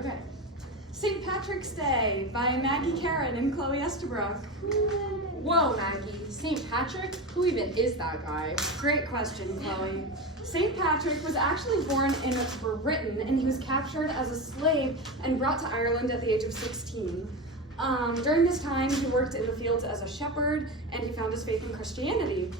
Okay. St. Patrick's Day by Maggie Karen and Chloe Estebrook. Whoa, Maggie. St. Patrick? Who even is that guy? Great question, Chloe. St. Patrick was actually born in Britain, and he was captured as a slave and brought to Ireland at the age of 16. During this time, he worked in the fields as a shepherd, and he found his faith in Christianity.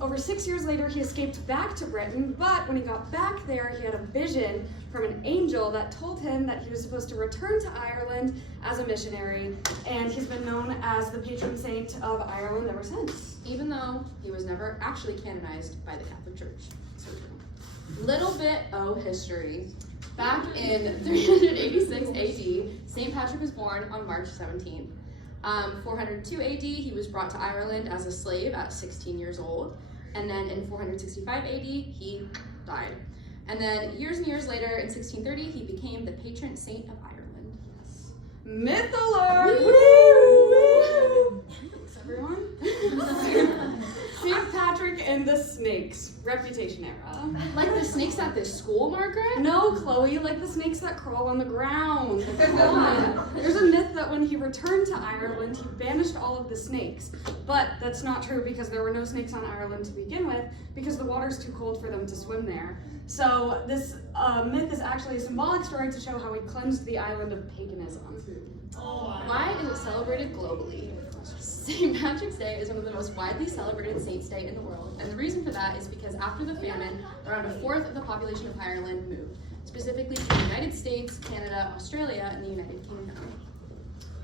Over 6 years later, he escaped back to Britain, but when he got back there, he had a vision from an angel that told him that he was supposed to return to Ireland as a missionary, and he's been known as the patron saint of Ireland ever since. Even though he was never actually canonized by the Catholic Church. So true. Little bit of history. Back in 386 AD, St. Patrick was born on March 17th. 402 AD, he was brought to Ireland as a slave at 16 years old. And then in 465 AD, he died. And then years and years later, in 1630, he became the patron saint of Ireland. Yes. Myth alert! Woo! Thanks, everyone. St. Patrick and the Snakes, Reputation era. Like the snakes at this school, Margaret? No, Chloe, like the snakes that crawl on the ground. There's a myth that when he returned to Ireland, he banished all of the snakes. But that's not true because there were no snakes on Ireland to begin with because the water's too cold for them to swim there. So this myth is actually a symbolic story to show how he cleansed the island of paganism. Why is it celebrated globally? St. Patrick's Day is one of the most widely celebrated saints' day in the world, and the reason for that is because after the famine, around a fourth of the population of Ireland moved, specifically to the United States, Canada, Australia, and the United Kingdom.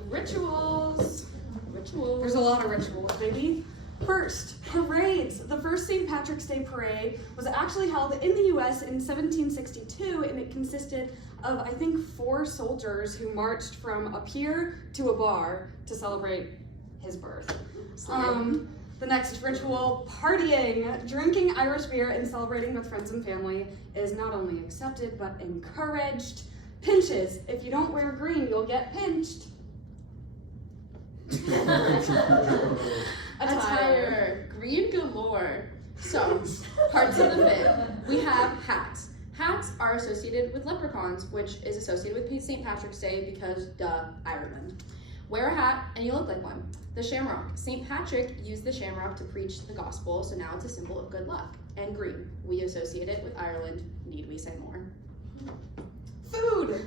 Rituals. There's a lot of rituals, baby. First, parades. The first St. Patrick's Day parade was actually held in the US in 1762, and it consisted of, I think, 4 soldiers who marched from a pier to a bar to celebrate his birth. The next ritual, partying. Drinking Irish beer and celebrating with friends and family is not only accepted, but encouraged. Pinches. If you don't wear green, you'll get pinched. Attire. Green galore. So, parts of the fit. We have hats. Hats are associated with leprechauns, which is associated with St. Patrick's Day because, duh, Ireland. Wear a hat and you look like one. The shamrock. St. Patrick used the shamrock to preach the gospel, so now it's a symbol of good luck. And green. We associate it with Ireland. Need we say more? Food.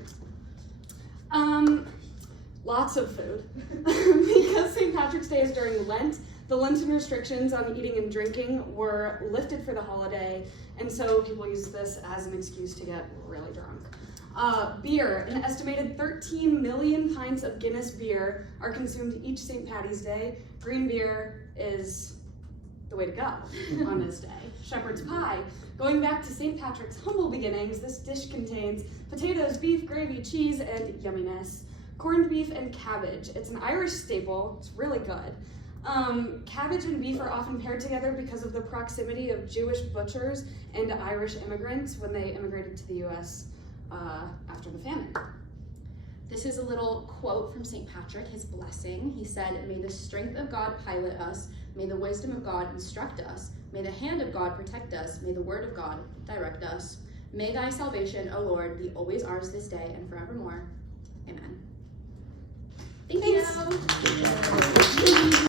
Lots of food. Because St. Patrick's Day is during Lent, the Lenten restrictions on eating and drinking were lifted for the holiday, and so people use this as an excuse to get really drunk. Beer. An estimated 13 million pints of Guinness beer are consumed each St. Patty's Day. Green beer is the way to go on this day. Shepherd's pie. Going back to St. Patrick's humble beginnings, this dish contains potatoes, beef, gravy, cheese, and yumminess. Corned beef and cabbage. It's an Irish staple. It's really good. Cabbage and beef are often paired together because of the proximity of Jewish butchers and Irish immigrants when they immigrated to the U.S. After the famine. This is a little quote from St. Patrick, his blessing. He said, "May the strength of God pilot us. May the wisdom of God instruct us. May the hand of God protect us. May the word of God direct us. May thy salvation, O Lord, be always ours this day and forevermore. Amen." Thank you.